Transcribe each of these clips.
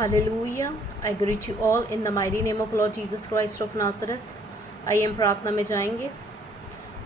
Hallelujah. I greet you all in the mighty name of Lord Jesus Christ of Nazareth. आइए हम प्रार्थना में जाएंगे.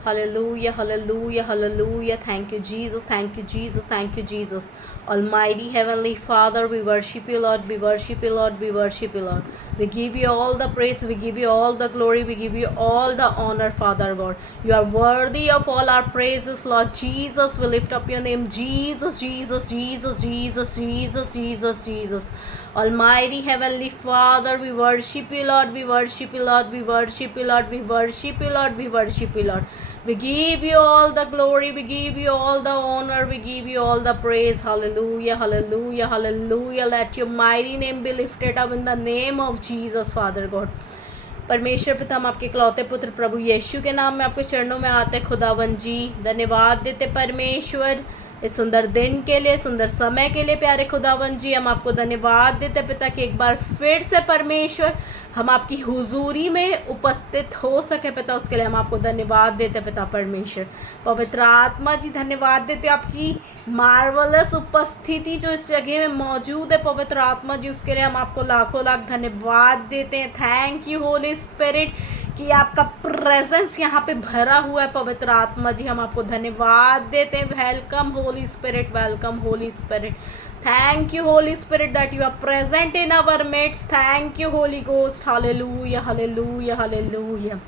Hallelujah, hallelujah, hallelujah. Thank you, Jesus. Thank you, Jesus. Thank you, Jesus. Almighty Heavenly Father, we worship you, Lord. We worship you, Lord. We worship you, Lord. We give you all the praise. We give you all the glory. We give you all the honor, Father God. You are worthy of all our praises, Lord Jesus. We lift up your name, Jesus, Jesus, Jesus, Jesus, Jesus, Jesus, Jesus. Almighty Heavenly Father, we worship you, Lord. We worship you, Lord. We worship you, Lord. We worship you, Lord. We worship you, Lord. We give you all the glory. We give you all the honor. We give you all the praise. Hallelujah, hallelujah, hallelujah. Let your mighty name be lifted up in the name of Jesus, Father God. परमेश्वर पिता, हम आपके इकलौते पुत्र प्रभु यीशु के नाम में आपके चरणों में आते खुदावन जी. धन्यवाद देते परमेश्वर इस सुंदर दिन के लिए, सुंदर समय के लिए. प्यारे खुदावन जी, हम आपको धन्यवाद देते पिता कि एक बार फिर से परमेश्वर हम आपकी हुजूरी में उपस्थित हो सके पिता, उसके लिए हम आपको धन्यवाद देते पिता परमेश्वर. पवित्र आत्मा जी, धन्यवाद देते आपकी मार्वलस उपस्थिति जो इस जगह में मौजूद है पवित्र आत्मा जी, उसके लिए हम आपको लाखों लाख धन्यवाद देते हैं. थैंक यू होली स्पिरिट कि आपका प्रेजेंस यहाँ पे भरा हुआ है पवित्र आत्मा जी, हम आपको धन्यवाद देते हैं. Welcome Holi spirit, welcome Holi spirit. Thank you, Holy Spirit, that you are present in our midst. Thank you, Holy Ghost. Hallelujah, hallelujah, hallelujah.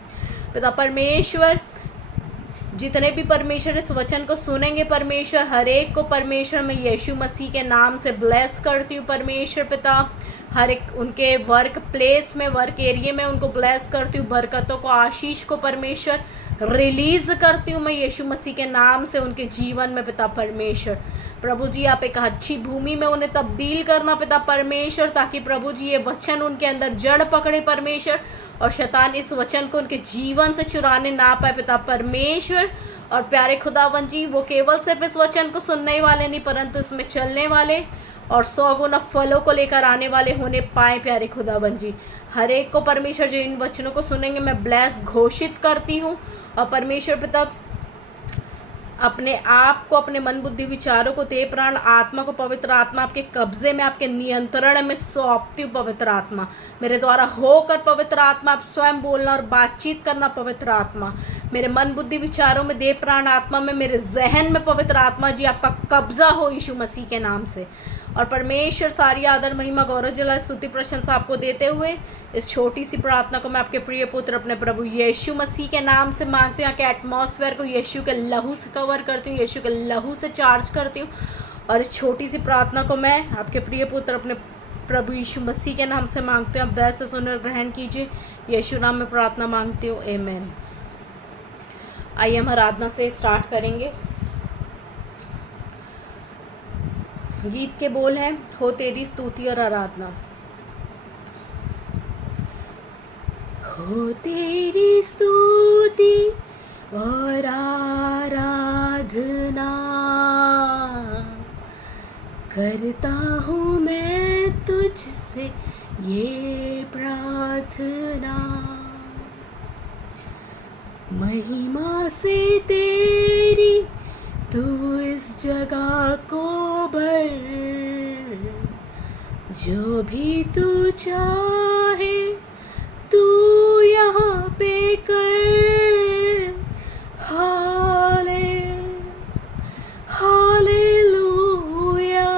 पिता परमेश्वर, जितने भी परमेश्वर इस वचन को सुनेंगे परमेश्वर, हर एक को परमेश्वर मैं यीशु मसीह के नाम से ब्लेस करती हूँ परमेश्वर पिता. हर एक उनके वर्क प्लेस में, वर्क एरिया में उनको ब्लेस करती हूँ. बरकतों को, आशीष को परमेश्वर रिलीज़ करती हूँ मैं यीशु मसीह के नाम से उनके जीवन में पिता परमेश्वर. प्रभु जी, आप एक अच्छी भूमि में उन्हें तब्दील करना पिता परमेश्वर, ताकि प्रभु जी ये वचन उनके अंदर जड़ पकड़े परमेश्वर, और शैतान इस वचन को उनके जीवन से चुराने ना पाए पिता परमेश्वर. और प्यारे खुदावन जी, वो केवल सिर्फ इस वचन को सुनने वाले नहीं, परंतु इसमें चलने वाले और 100 गुना फलों को लेकर आने वाले होने पाए प्यारे खुदावन जी. हर एक को परमेश्वर जो इन वचनों को सुनेंगे मैं ब्लेस घोषित करती हूँ. और परमेश्वर पिता, अपने आप को, अपने मन बुद्धि विचारों को, देह प्राण आत्मा को पवित्र आत्मा आपके कब्जे में, आपके नियंत्रण में सौंपती हूँ. पवित्र आत्मा मेरे द्वारा होकर पवित्र आत्मा आप स्वयं बोलना और बातचीत करना पवित्र आत्मा. मेरे मन बुद्धि विचारों में, देह प्राण आत्मा में, मेरे जहन में पवित्र आत्मा जी आपका कब्जा हो यीशु मसीह के नाम से. और परमेश्वर, सारी आदर महिमा गौरव जला स्तुति प्रशंसा आपको देते हुए इस छोटी सी प्रार्थना को मैं आपके प्रिय पुत्र अपने प्रभु यीशु मसीह के नाम से मांगती हूँ. कि एटमॉस्फेयर को यीशु के लहू से कवर करती हूँ, यीशु के लहू से चार्ज करती हूँ. और इस छोटी सी प्रार्थना को मैं आपके प्रिय पुत्र अपने प्रभु यीशु मसीह के नाम से मांगती हूँ. आप दया से सुनकर ग्रहण कीजिए. यीशु नाम में प्रार्थना मांगती हूँ, आमीन. आइए हम आराधना से स्टार्ट करेंगे. गीत के बोल हैं, हो तेरी स्तुति और आराधना. हो तेरी स्तुति और आराधना करता हूँ मैं तुझसे ये प्रार्थना. महिमा से तेरी तू इस जगह को भर, जो भी तू चाहे तू यहाँ पे कर. हाले hallelujah,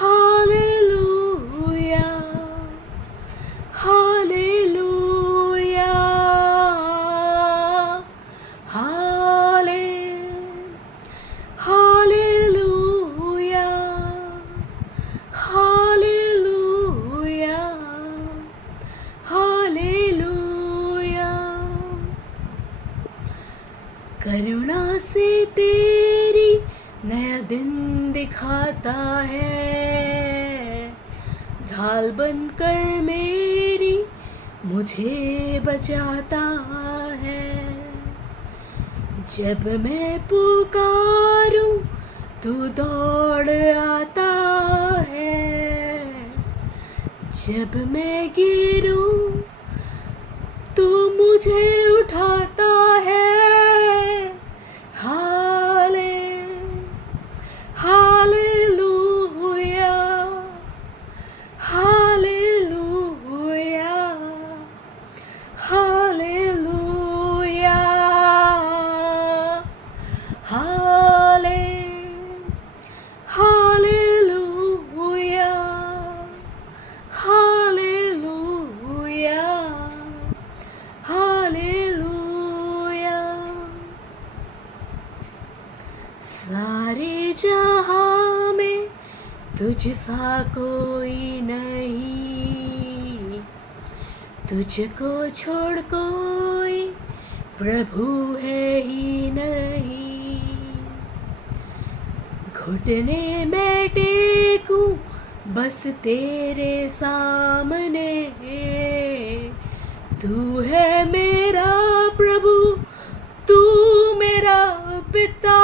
hallelujah, hallelujah, hallelujah, hallelujah, hallelujah. करुणा से तेरी नया दिन दिखाता है, ढाल बनकर मेरी मुझे बचाता है. जब मैं पुकारूं तू दौड़ आता है, जब मैं गिरूं तू मुझे उठाता है. हाले हालेलुया, तुझसा कोई नहीं, तुझको छोड़ कोई प्रभु है ही नहीं। घुटने में टेकूं बस तेरे सामने, तू है मेरा प्रभु, तू मेरा पिता।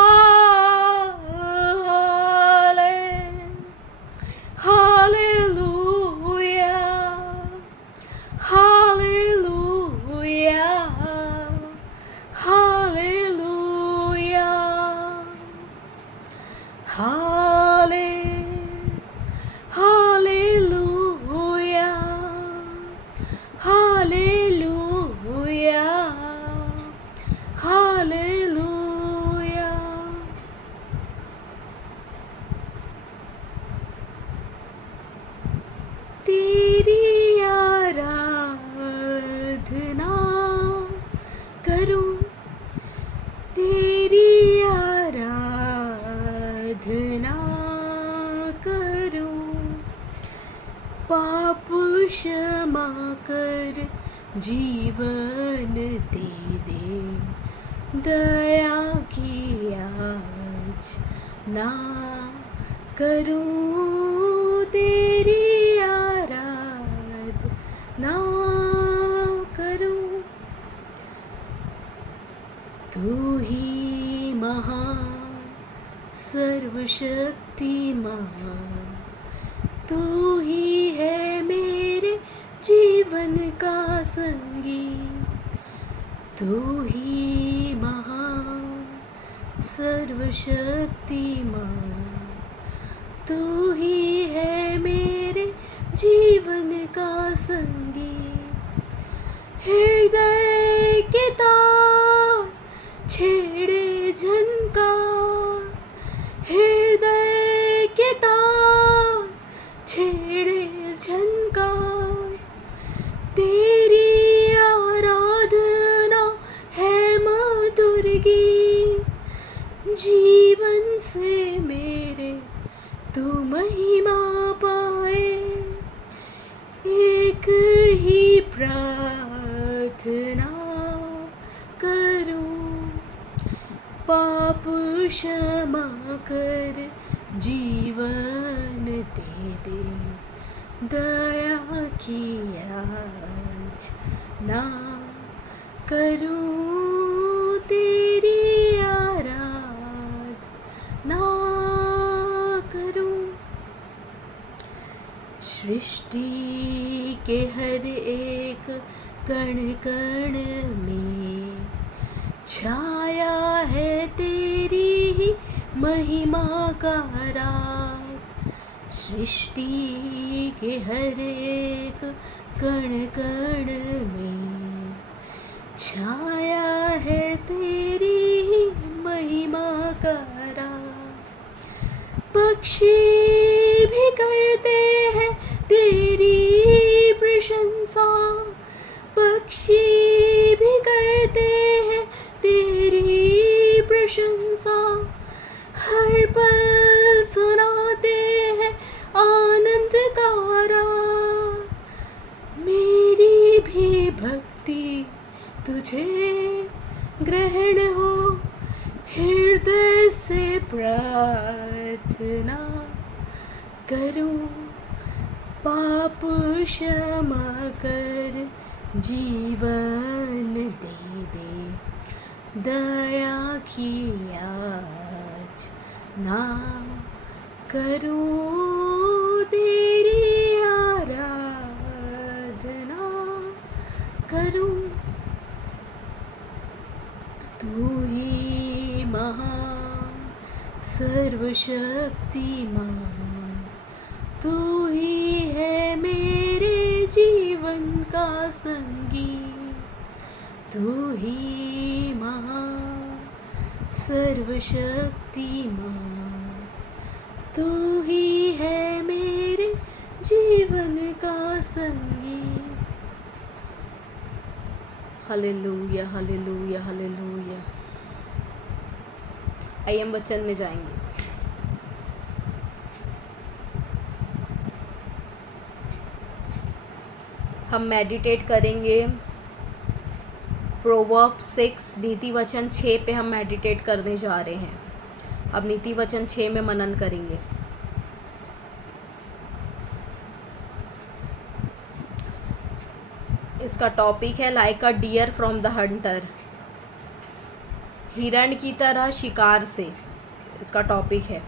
तेरी आराधना करूं, तेरी आराधना करूं। पाप क्षमा कर जीवन दे दे, दया की याचना करूं, तेरी आराधना करूं। तू ही महान सर्वशक्तिमान, तू ही है मेरे जीवन का संगी। तू ही महान सर्वशक्तिमान, तू ही है मेरे जीवन का संगी। हृदय के तार छेड़े झनकार, हृदय के तार छेड़े झनकार। तेरी आराधना है मधुर गीत, जीवन से मेरे तू महिमा पाए। एक ही प्रार्थना करूं, पाप क्षमा कर जीवन दे दे, दया की याचना करूं, तेरी आराधना करूं। सृष्टि के हर एक कण कण में छाया है तेरी ही महिमा का राज। सृष्टि के हर एक कण कण में छाया है तेरी ही महिमा का राज। पक्षी भी करते हैं तेरी प्रशंसा, पक्षी भी करते हैं तेरी प्रशंसा। हर पल सुनाते हैं आनंद का राग। मेरी भी भक्ति तुझे ग्रहण हो, हृदय से प्रार्थना करूं, पाप क्षमा कर जीवन दे दे, दया की याचना करूं, तेरी आराधना करूं। तू ही महान सर्वशक्तिमान, तू ही है मेरे जीवन का संगी। तू ही महान सर्वशक्तिमान, तू ही है मेरे जीवन का संगी। Hallelujah hallelujah hallelujah. आइए हम वचन में जाएंगे। हम मेडिटेट करेंगे प्रोवर्ब्स 6 नीति वचन 6 पे हम मेडिटेट करने जा रहे हैं। अब नीति वचन 6 में मनन करेंगे। इसका टॉपिक है like a deer from the hunter, हिरण की तरह शिकार से, इसका टॉपिक है।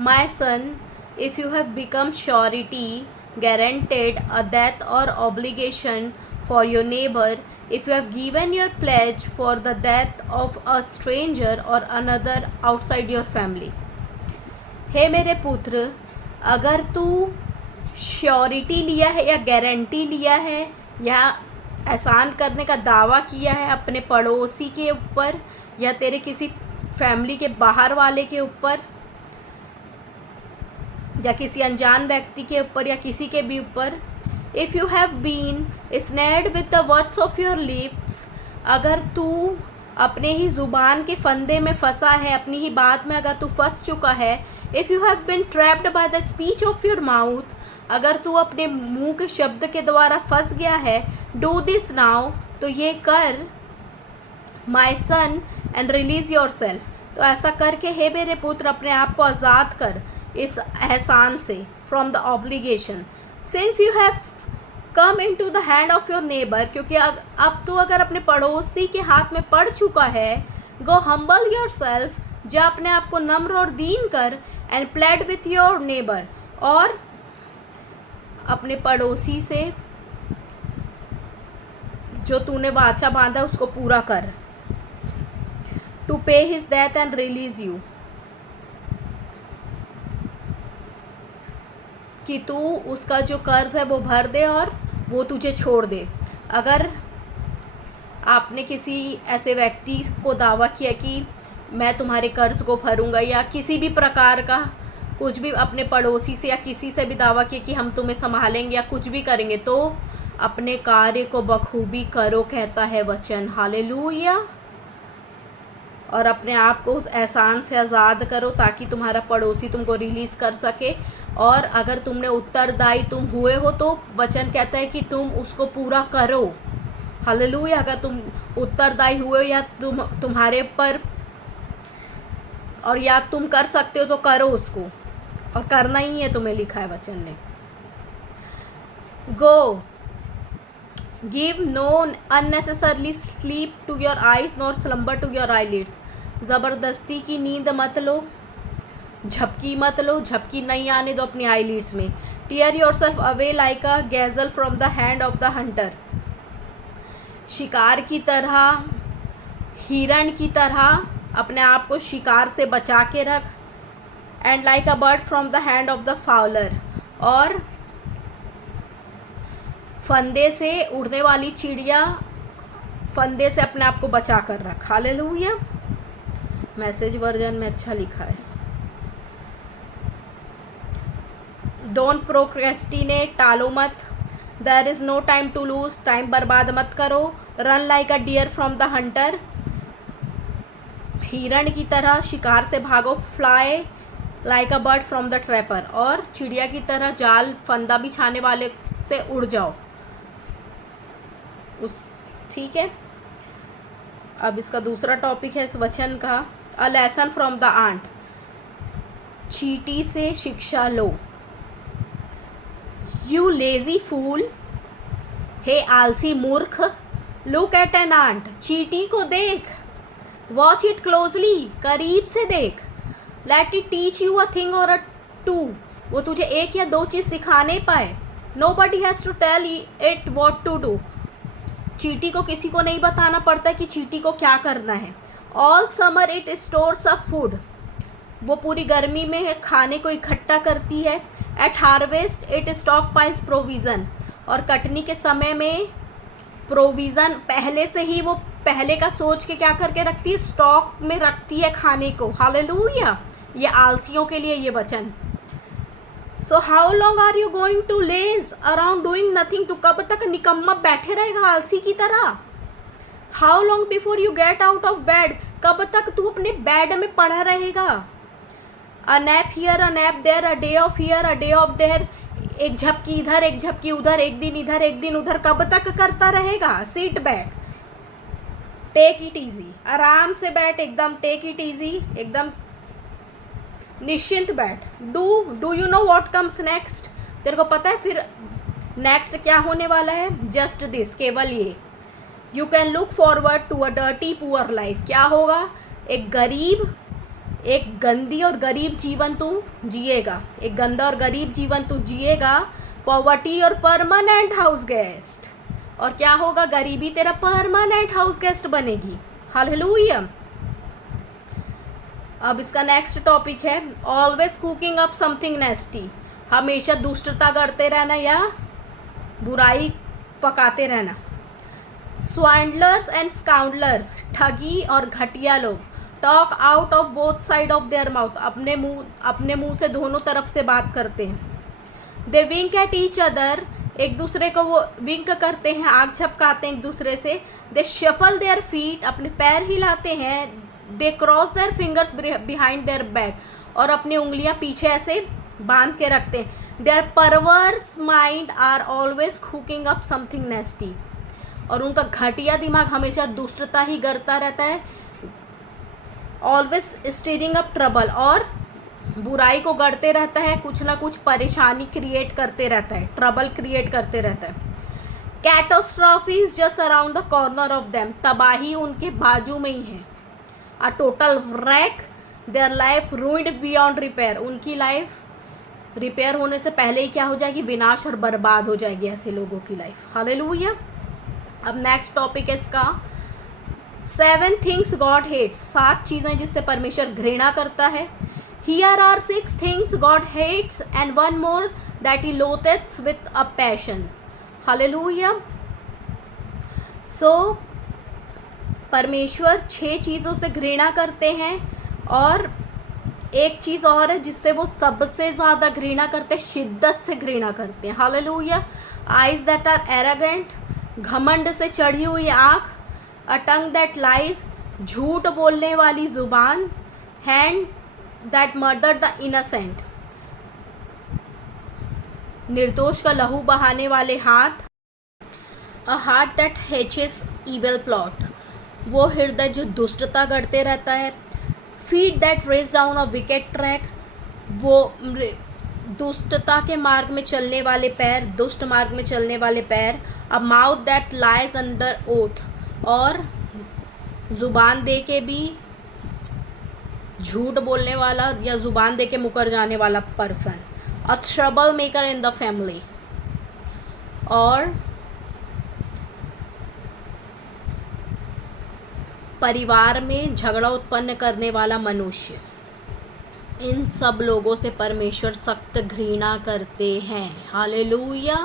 My son, if you have become surety, guaranteed a death or obligation for your neighbor, if you have given your pledge for the death of a stranger or another outside your family, हे मेरे पुत्र, अगर तू surety लिया है या guarantee लिया है या एहसान करने का दावा किया है अपने पड़ोसी के ऊपर या तेरे किसी फैमिली के बाहर वाले के ऊपर या किसी अनजान व्यक्ति के ऊपर या किसी के भी ऊपर, if you have been snared with the words of your lips, अगर तू अपने ही ज़ुबान के फंदे में फंसा है, अपनी ही बात में अगर तू फंस चुका है, if you have been trapped by the speech of your mouth, अगर तू अपने मुंह के शब्द के द्वारा फंस गया है, डू दिस नाउ, तो ये कर, माई सन, एंड रिलीज़ योर सेल्फ, तो ऐसा करके हे मेरे पुत्र अपने आप को आज़ाद कर इस एहसान से, from the obligation, since you have come into the hand of your neighbour, क्योंकि अब तू अगर अपने पड़ोसी के हाथ में पड़ चुका है, गो हम्बल योर सेल्फ, जा अपने आप को नम्र और दीन कर, and played with your neighbour, और अपने पड़ोसी से जो तूने वाचा बांधा उसको पूरा कर, टू पे his death and release you, कि तू उसका जो कर्ज है वो भर दे और वो तुझे छोड़ दे। अगर आपने किसी ऐसे व्यक्ति को दावा किया कि मैं तुम्हारे कर्ज को भरूंगा, या किसी भी प्रकार का कुछ भी अपने पड़ोसी से या किसी से भी दावा किया कि हम तुम्हें संभालेंगे या कुछ भी करेंगे, तो अपने कार्य को बखूबी करो, कहता है वचन। हालेलुया। और अपने आप को उस एहसान से आज़ाद करो ताकि तुम्हारा पड़ोसी तुमको रिलीज़ कर सके, और अगर तुमने उत्तरदायी तुम हुए हो तो वचन कहता है कि तुम उसको पूरा करो। हालेलुया। अगर तुम उत्तरदायी हुए या तुम्हारे पर और या तुम कर सकते हो तो करो उसको, और करना ही है, तुम्हें लिखा है वचन ने। Go give no unnecessarily sleep to your eyes nor slumber to your eyelids, ज़बरदस्ती की नींद मत लो, झपकी मत लो, झपकी नहीं आने दो अपनी आईलिड्स में। Tear yourself away like a gazelle from the hand of the hunter, शिकार की तरह, हिरण की तरह अपने आप को शिकार से बचा के रख, and like a bird from the hand of the Fowler, और फंदे से उड़ने वाली चिड़िया, फंदे से अपने आप को बचा कर रख। हालेलुया। मैसेज वर्जन में अच्छा लिखा है। डोंट प्रोक्रेस्टिनेट, टालो मत, there is no time to lose, time बर्बाद मत करो। Run like a deer from the hunter, हिरण की तरह शिकार से भागो। Fly like a bird from the trapper, और चिड़िया की तरह जाल फंदा बिछाने वाले से उड़ जाओ उस, ठीक है। अब इसका दूसरा टॉपिक है इस वचन का, a lesson from the ant, चींटी से शिक्षा लो। यू लेजी फूल, हे आलसी मूर्ख, लुक एट एन आंट, चींटी को देख, वॉच इट क्लोजली, करीब से देख, let it teach you a thing और अ टू, वो तुझे एक या दो चीज़ सिखाने पाए। Nobody has to tell it what to do, चींटी को किसी को नहीं बताना पड़ता कि चींटी को क्या करना है। All summer it stores up food, वो पूरी गर्मी में खाने को इकट्ठा करती है। At harvest it stockpiles provision, और कटनी के समय में प्रोविज़न पहले से ही वो पहले का सोच के क्या करके रखती है, स्टॉक में रखती है खाने को। हालेलुया। ये आलसियों के लिए ये वचन। So how long are you going to laze around doing nothing, तो कब तक निकम्मा बैठे रहेगा आलसी की तरह। How long before you get out of bed कब तक तू अपने बेड में पड़ा रहेगा? A nap here a nap there, a day off here a day off there, एक झपकी इधर एक झपकी उधर, एक दिन इधर एक दिन उधर, कब तक करता रहेगा? Sit back, take it easy, आराम से बैठ, एकदम टेक इट इजी, एकदम निश्चिंत बैठ। Do you know what comes next? तेरे को पता है फिर नेक्स्ट क्या होने वाला है? जस्ट दिस, केवल ये, you can look forward to a dirty poor life. क्या होगा? एक गंदी और गरीब जीवन तू जिएगा, एक गंदा और गरीब जीवन तू जिएगा, पॉवर्टी और परमानेंट हाउस गेस्ट। और क्या होगा? गरीबी तेरा परमानेंट हाउस गेस्ट बनेगी। हालेलुया। अब इसका नेक्स्ट टॉपिक है ऑलवेज कुकिंग अप समथिंग नेस्टी। हमेशा दुष्टता करते रहना या बुराई पकाते रहना। स्वाइंडलर्स एंड स्काउंडलर्स, ठगी और घटिया लोग, talk out of both side of their mouth, अपने मुंह से दोनों तरफ से बात करते हैं। दे विंक एट ईच अदर, एक दूसरे को वो विंक करते हैं, आग झपकाते हैं एक दूसरे से। दे शफल देयर फीट, अपने पैर हिलाते हैं। They cross their fingers behind their back, और अपनी उंगलियां पीछे ऐसे बांध के रखते हैं। Their perverse minds are always cooking up something nasty, और उनका घटिया दिमाग हमेशा दुष्टता ही करता रहता है। ऑलवेज स्टीरिंग अप ट्रबल, और बुराई को गढ़ते रहता है, कुछ ना कुछ परेशानी क्रिएट करते रहता है, ट्रबल क्रिएट करते रहता है। Catastrophe is just around the corner of them, तबाही उनके बाजू में ही है। A total rack, their life ruined beyond repair, उनकी लाइफ रिपेयर होने से पहले ही क्या हो जाएगी? विनाश और बर्बाद हो जाएगी ऐसे लोगों की लाइफ। हालेलुया। अब नेक्स्ट टॉपिक है इसका 7 थिंग्स गॉड हेट्स, 7 चीज़ें जिससे परमेश्वर घृणा करता है। Here are 6 things God hates and 1 more that he loathes with a passion. Hallelujah. सो परमेश्वर 6 चीज़ों से घृणा करते हैं, और एक चीज़ और है जिससे वो सबसे ज़्यादा घृणा करते हैं, शिद्दत से घृणा करते हैं। Hallelujah. Eyes that are arrogant, घमंड से चढ़ी हुई आँख। अ टंग दैट लाइज, झूठ बोलने वाली जुबान। Hand that murder the innocent, निर्दोष का लहू बहाने वाले हाथ। A heart that hatches evil plot, वो हृदय जो दुष्टता करते रहता है। Feet that race down a wicked track, वो दुष्टता के मार्ग में चलने वाले पैर, दुष्ट मार्ग में चलने वाले पैर। A mouth that lies under oath, और जुबान दे के भी झूठ बोलने वाला या जुबान दे के मुकर जाने वाला person. A trouble maker in the family, और परिवार में झगड़ा उत्पन्न करने वाला मनुष्य। इन सब लोगों से परमेश्वर सख्त घृणा करते हैं। हालेलुया।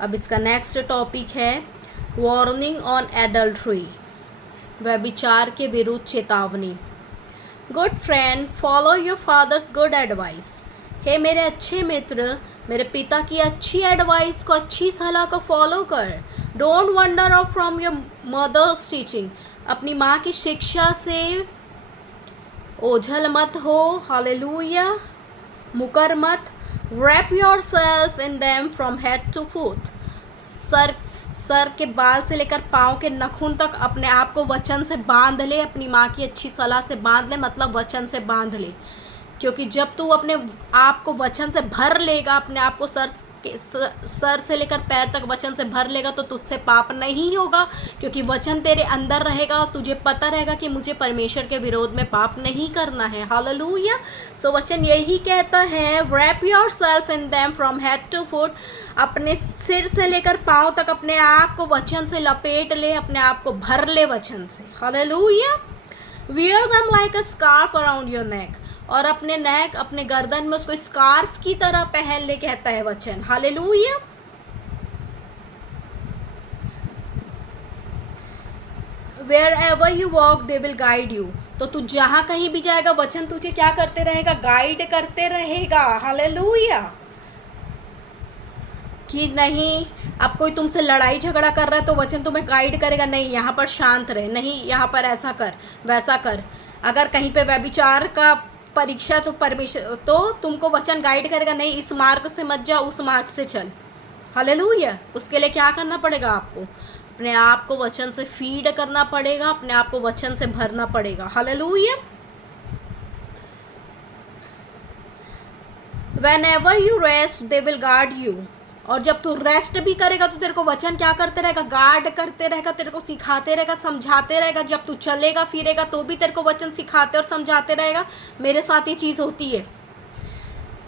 अब इसका नेक्स्ट टॉपिक है वार्निंग ऑन एडल्ट्री, व्यभिचार के विरुद्ध चेतावनी। Good friend, follow your father's good advice. हे मेरे अच्छे मित्र, मेरे पिता की अच्छी एडवाइस को, अच्छी सलाह को फॉलो कर। Don't wander off from your mother's teaching, अपनी माँ की शिक्षा से ओझल मत हो। हालेलुया। मुकर मत। Wrap yourself in them from head to foot, सर के बाल से लेकर पाँव के नखून तक अपने आप को वचन से बांध ले, अपनी माँ की अच्छी सलाह से बांध ले, मतलब वचन से बांध ले। क्योंकि जब तू अपने आप को वचन से भर लेगा, अपने आप को सर से लेकर पैर तक वचन से भर लेगा, तो तुझसे पाप नहीं होगा, क्योंकि वचन तेरे अंदर रहेगा और तुझे पता रहेगा कि मुझे परमेश्वर के विरोध में पाप नहीं करना है। हालेलुया। सो वचन यही कहता है, wrap yourself in them from head to foot, अपने सिर से लेकर पाँव तक अपने आप को वचन से लपेट ले, अपने आप को भर ले वचन से। Hallelujah. Wear them like a scarf around your neck, और अपने नेक, अपने गर्दन में उसको स्कार्फ की तरह पहन ले, कहता है वचन। Hallelujah. Wherever you walk, they will guide you, तो तू जहां कहीं भी जाएगा वचन तुझे क्या करते रहेगा? गाइड करते रहेगा। हालेलुया। कि नहीं अब कोई तुमसे लड़ाई झगड़ा कर रहा है तो वचन तुम्हें गाइड करेगा, नहीं यहाँ पर शांत रहे, नहीं यहाँ पर ऐसा कर वैसा कर। अगर कहीं पे व्यभिचार का परीक्षा तो परमेश्वर तो तुमको वचन गाइड करेगा, नहीं इस मार्ग से मत जा, उस मार्ग से चल। हालेलुया। उसके लिए क्या करना पड़ेगा? आपको अपने आप को वचन से फीड करना पड़ेगा, अपने आप को वचन से भरना पड़ेगा। Hallelujah. Whenever you rest, they will guard you. और जब तू रेस्ट भी करेगा तो तेरे को वचन क्या करते रहेगा? गार्ड करते रहेगा, तेरे को सिखाते रहेगा, समझाते रहेगा। जब तू चलेगा फिरेगा तो भी तेरे को वचन सिखाते और समझाते रहेगा। मेरे साथ ये चीज़ होती है,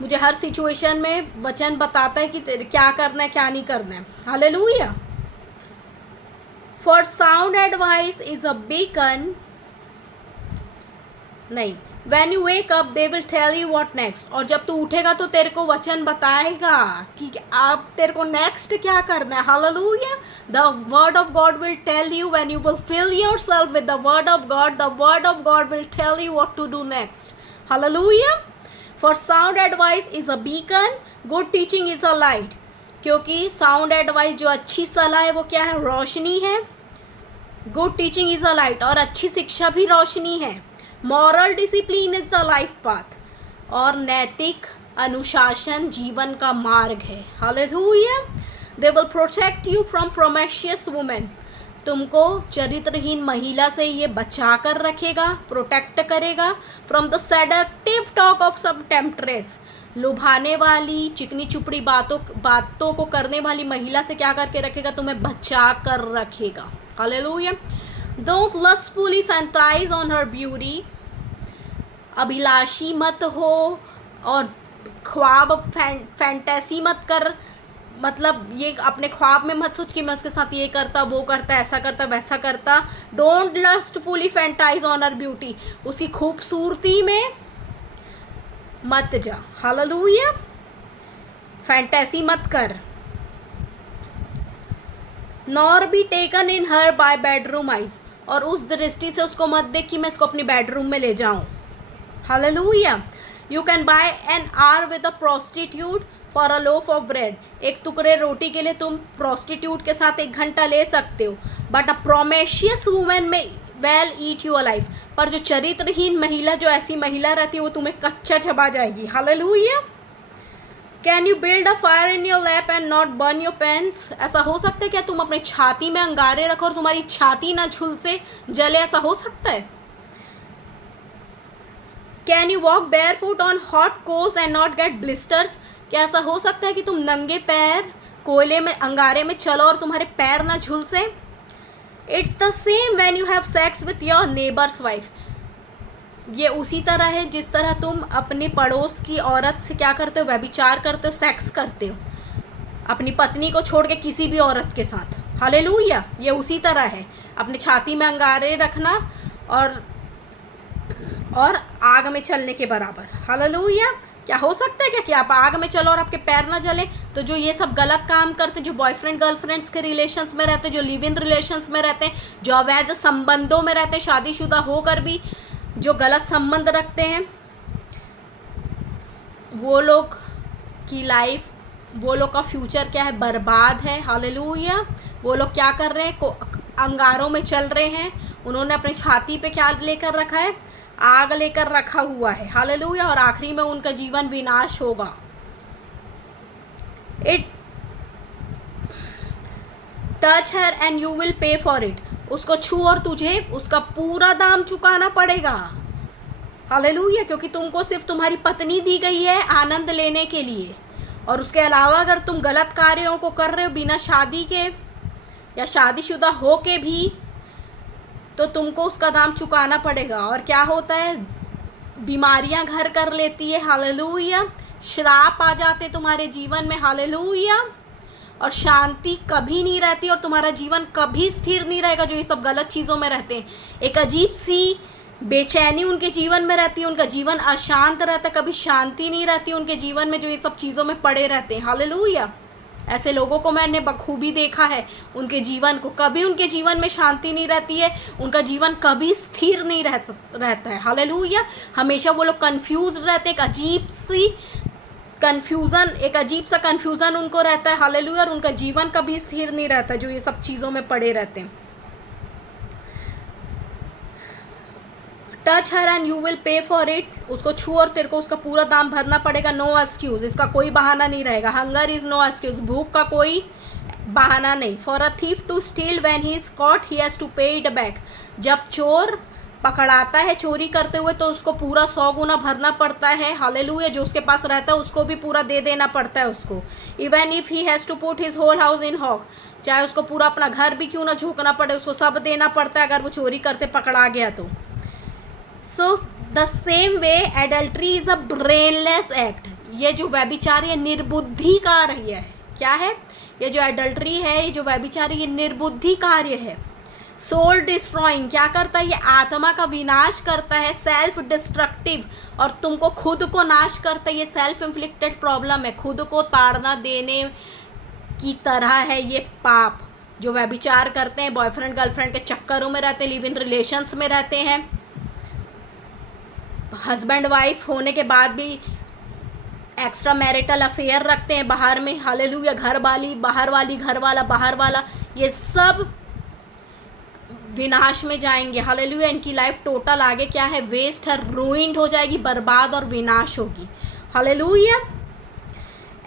मुझे हर सिचुएशन में वचन बताता है कि क्या करना है क्या नहीं करना है। Hallelujah. For sound advice is a beacon, नहीं, When you wake up, they will tell you what next. और जब तू उठेगा तो तेरे को वचन बताएगा कि अब तेरे को नेक्स्ट क्या करना है। Hallelujah. The word of God will tell you when you will fill yourself with the word of God. The word of God will tell you what to do next. Hallelujah. For sound advice is a beacon. Good teaching is a light. क्योंकि sound advice जो अच्छी सलाह है वो क्या है? रोशनी है। Good teaching is a light. और अच्छी शिक्षा भी रोशनी है। Moral discipline is the life path, और नैतिक अनुशासन जीवन का मार्ग है। Hallelujah. They will protect you from promiscuous women, तुमको चरित्रहीन महिला से ये बचा कर रखेगा, प्रोटेक्ट करेगा। From the seductive talk of some temptress, लुभाने वाली चिकनी चुपड़ी बातों को करने वाली महिला से क्या करके रखेगा? तुम्हें बचा कर रखेगा। Hallelujah. Don't lustfully fantasize on her beauty. अभिलाषी मत हो और ख्वाब फैंटेसी मत कर, मतलब ये अपने ख्वाब में मत सोच कि मैं उसके साथ ये करता वो करता ऐसा करता वैसा करता। Don't lustfully fantasize on her beauty. उसी खूबसूरती में मत जा। हालेलुया। फैंटेसी मत कर। Nor be taken in her by bedroom eyes, और उस दृष्टि से उसको मत देख कि मैं इसको अपनी बेडरूम में ले जाऊं। Hallelujah. You can buy an hour with a prostitute for a loaf of bread, एक टुकड़े रोटी के लिए तुम प्रोस्टिट्यूट के साथ 1 घंटा ले सकते हो, बट अ प्रोमिशियस वुमेन में वेल ईट यू अलाइव, पर जो चरित्रहीन महिला, जो ऐसी महिला रहती है वो तुम्हें कच्चा चबा जाएगी। Hallelujah. Can you build a fire in your lap and not burn your pants, ऐसा हो सकता है क्या तुम अपने छाती में अंगारे रखो और तुम्हारी छाती ना झुलसे जले? ऐसा हो सकता है? Can you walk barefoot on hot coals and not get blisters, क्या ऐसा हो सकता है कि तुम नंगे पैर कोयले में अंगारे में चलो और तुम्हारे पैर ना झुलसे? It's the same when you have sex with your neighbour's wife, ये उसी तरह है जिस तरह तुम अपने पड़ोस की औरत से क्या करते हो? व्यभिचार करते हो, सेक्स करते हो, अपनी पत्नी को छोड़ के किसी भी औरत के साथ। हालेलुया। ये उसी तरह है, अपनी छाती में अंगारे रखना और आग में चलने के बराबर। हालेलुया। क्या हो सकता है क्या कि आप आग में चलो और आपके पैर ना जले? तो जो ये सब गलत काम करते, जो बॉयफ्रेंड गर्लफ्रेंड्स के रिलेशंस में रहते, जो लिव इन रिलेशंस में रहते हैं, जो अवैध संबंधों में रहते, शादीशुदा होकर भी जो गलत संबंध रखते हैं, वो लोग की लाइफ, वो लोग का फ्यूचर क्या है? बर्बाद है। हालेलुया। वो लोग क्या कर रहे हैं? अंगारों में चल रहे हैं। उन्होंने अपनी छाती पे क्या लेकर रखा है? आग लेकर रखा हुआ है। हालेलुया। और आखिरी में उनका जीवन विनाश होगा। It touch her and you will pay for it, उसको छू और तुझे उसका पूरा दाम चुकाना पड़ेगा। हालेलुया। क्योंकि तुमको सिर्फ तुम्हारी पत्नी दी गई है आनंद लेने के लिए, और उसके अलावा अगर तुम गलत कार्यों को कर रहे हो बिना शादी के या शादीशुदा हो के भी, तो तुमको उसका दाम चुकाना पड़ेगा। और क्या होता है? बीमारियां घर कर लेती है। हालेलुया। श्राप आ जाते तुम्हारे जीवन में। हालेलुया। और शांति कभी नहीं रहती और तुम्हारा जीवन कभी स्थिर नहीं रहेगा जो ये सब गलत चीज़ों में रहते हैं। एक अजीब सी बेचैनी उनके जीवन में रहती है, उनका जीवन अशांत रहता है, कभी शांति नहीं रहती उनके जीवन में जो ये सब चीज़ों में पड़े रहते हैं। हालेलुया। ऐसे लोगों को मैंने बखूबी देखा है, उनके जीवन को कभी उनके जीवन में शांति नहीं रहती है, उनका जीवन कभी स्थिर नहीं रहता है। हालेलुया। हमेशा वो लोग कंफ्यूज रहते हैं, एक अजीब सी कन्फ्यूज़न, एक अजीब सा कन्फ्यूज़न उनको रहता है, हालेलुया, और उनका जीवन कभी स्थिर नहीं रहता जो ये सब चीज़ों में पड़े रहते हैं। Touch her and you will pay for it, उसको छू और तेरे को उसका पूरा दाम भरना पड़ेगा। नो एक्सक्यूज, इसका कोई बहाना नहीं रहेगा। हंगर इज नो एक्सक्यूज, भूख का कोई बहाना नहीं। For a thief to steal when he is caught he has to pay it back, जब चोर पकड़ाता है चोरी करते हुए तो उसको पूरा 100 गुना भरना पड़ता है। हालेलुया, जो उसके पास रहता है उसको भी पूरा दे देना पड़ता है उसको। Even if he has to put his whole house in hock, चाहे उसको पूरा अपना घर भी क्यों ना झोंकना पड़े, उसको सब देना पड़ता है अगर वो चोरी करते पकड़ा गया तो। So the same way adultery is a brainless act, ये जो व्यभिचार ये निर्बुद्धि कार्य है। क्या है ये जो एडल्ट्री है, ये जो व्यभिचार ये निर्बुद्धि कार्य है। सोल डिस्ट्रॉइंग, क्या करता है ये आत्मा का विनाश करता है। सेल्फ डिस्ट्रक्टिव, और तुमको खुद को नाश करता है। ये सेल्फ इन्फ्लिक्टेड प्रॉब्लम है, खुद को ताड़ना देने की तरह है ये पाप। जो व्यभिचार करते हैं, बॉयफ्रेंड गर्लफ्रेंड के चक्करों में रहते हैं, लिव इन रिलेशंस में रहते हैं, हस्बैंड वाइफ होने के बाद भी एक्स्ट्रा मैरिटल अफेयर रखते हैं बाहर में। हालेलुया, घर वाली बाहर वाली, घर वाला बाहर वाला, ये सब विनाश में जाएंगे। हालेलुया, इनकी लाइफ टोटल आगे क्या है, वेस्ट है, रूइंड हो जाएगी, बर्बाद और विनाश होगी। Hallelujah.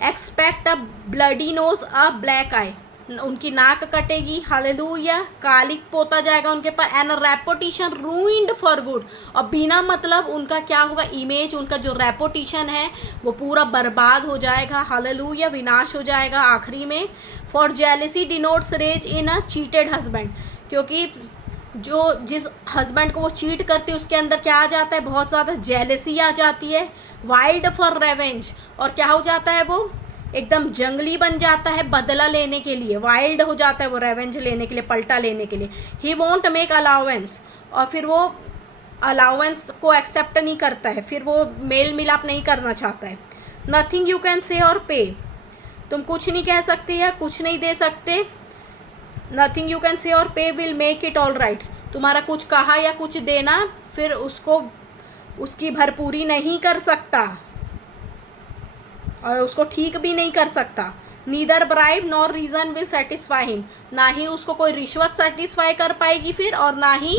Expect a bloody nose a black eye, उनकी नाक कटेगी। हालेलुया, कालिक पोता जाएगा उनके पर। And reputation ruined for good, और बिना मतलब उनका क्या होगा, इमेज, उनका जो रेपुटेशन है वो पूरा बर्बाद हो जाएगा। हालेलुया, विनाश हो जाएगा आखिरी में। For jealousy denotes rage in a cheated husband, क्योंकि जो जिस हस्बैंड को वो चीट करती है उसके अंदर क्या आ जाता है, बहुत ज़्यादा जेलेसी आ जाती है। वाइल्ड फॉर रेवेंज, और क्या हो जाता है वो एकदम जंगली बन जाता है बदला लेने के लिए। वाइल्ड हो जाता है वो रेवेंज लेने के लिए, पलटा लेने के लिए। ही वॉन्ट मेक अलाउंस, और फिर वो अलाउंस को एक्सेप्ट नहीं करता है, फिर वो मेल मिलाप नहीं करना चाहता है। नथिंग यू कैन से और पे, तुम कुछ नहीं कह सकते या कुछ नहीं दे सकते। नथिंग यू कैन से और पे will make it all right, तुम्हारा कुछ कहा या कुछ देना फिर उसको उसकी भरपूरी नहीं कर सकता और उसको ठीक भी नहीं कर सकता। Neither bribe nor reason will satisfy him, ना ही उसको कोई रिश्वत सेटिस्फाई कर पाएगी फिर, और ना ही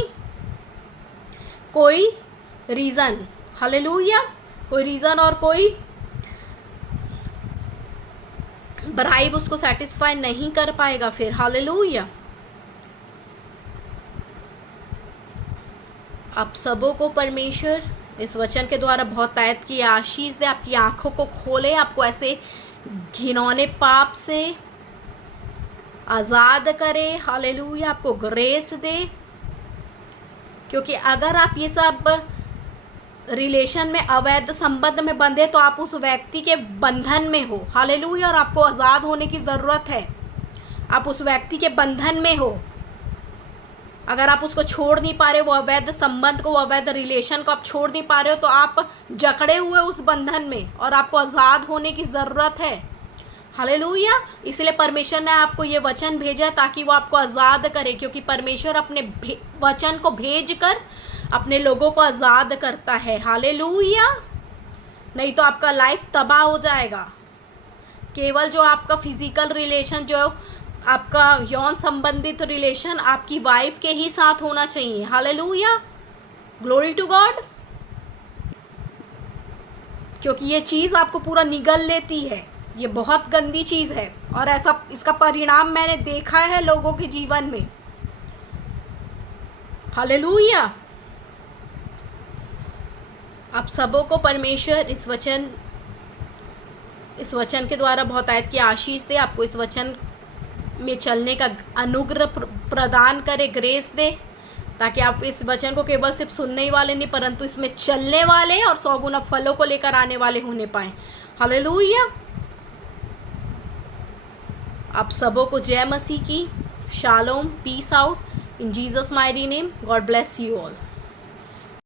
कोई रीज़न। हालेलुया, कोई रीज़न और कोई ब्राइब उसको सेटिस्फाई नहीं कर पाएगा फिर। हालेलुया। आप सबों को परमेश्वर इस वचन के द्वारा बहुत तायत की आशीष दे, आपकी आंखों को खोले, आपको ऐसे घिनौने पाप से आज़ाद करे। हालेलुया, आपको ग्रेस दे, क्योंकि अगर आप ये सब रिलेशन में अवैध संबंध में बंधे तो आप उस व्यक्ति के बंधन में हो। हालेलुया, और आपको आज़ाद होने की ज़रूरत है। आप उस व्यक्ति के बंधन में हो। अगर आप उसको छोड़ नहीं पा रहे हो, वो अवैध संबंध को, वो अवैध रिलेशन को आप छोड़ नहीं पा रहे हो, तो आप जकड़े हुए उस बंधन में, और आपको आज़ाद होने की ज़रूरत है। हालेलुया, इसलिए परमेश्वर ने आपको ये वचन भेजा ताकि वो आपको आज़ाद करे, क्योंकि परमेश्वर अपने वचन को भेज कर अपने लोगों को आज़ाद करता है। हालेलुया, नहीं तो आपका लाइफ तबाह हो जाएगा। केवल जो आपका फिजिकल रिलेशन, जो आपका यौन संबंधित रिलेशन आपकी वाइफ के ही साथ होना चाहिए। हालेलुया, ग्लोरी टू गॉड, क्योंकि ये चीज़ आपको पूरा निगल लेती है। ये बहुत गंदी चीज़ है, और ऐसा इसका परिणाम मैंने देखा है लोगों के जीवन में। हालेलुया, आप सबों को परमेश्वर इस वचन के द्वारा बहुत आयत की आशीष दे, आपको इस वचन में चलने का अनुग्रह प्रदान करे, ग्रेस दे, ताकि आप इस वचन को केवल सिर्फ सुनने ही वाले नहीं परंतु इसमें चलने वाले और 100 गुना फलों को लेकर आने वाले होने पाए। हालेलुया, आप सबों को जय मसीह की। Shalom, peace out in Jesus mighty name. God bless you all.